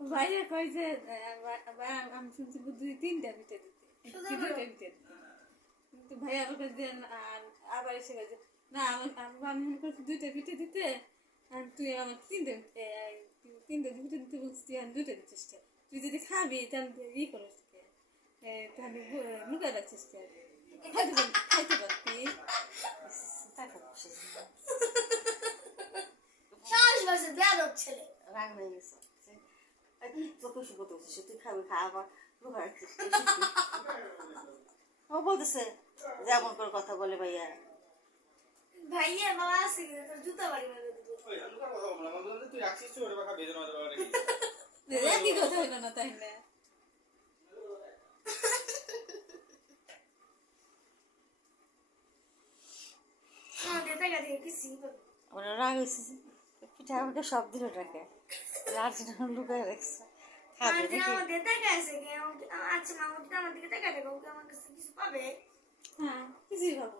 ভাইয়া কয় যে আমি শুনছি দুই তিনটা পিঠে দিতে দুইটা পিঠে দিতে কিন্তু ভাইয়া আমাকে দেন আর আবার এসে গেছে না আমি মনে করছি দুইটা পিঠে দিতে আর তুই আমার তিনটে পিঠে দিতে বলছিস তুই আর দুইটা দিচ্ছিস তুই যদি খাবি তাহলে ই করিস তাহলে লুকায় রাখছিস খাইতে পারতি ছেলে রাগ হয়ে গেছে তোকে শুভ বলছিস তুই খাবি খাওয়া লুকা রাখছিস ও বলতেছে যেমন করে কথা বলে ভাইয়া ভাইয়া মামা আছে তোর জুতা বাড়ি মেরে দিবি তুই রাখছিস ওরে বাবা বেদন হবে কি কথা হইল না তাইলে ওরা রাগ হয়েছে পিঠা আমাকে সব দিল রাখে আর লুকায় রাখছে আচ্ছা মামা আমার দিকে টাকা টাকা আমার কাছে কিছু পাবে হ্যাঁ কিছুই পাবো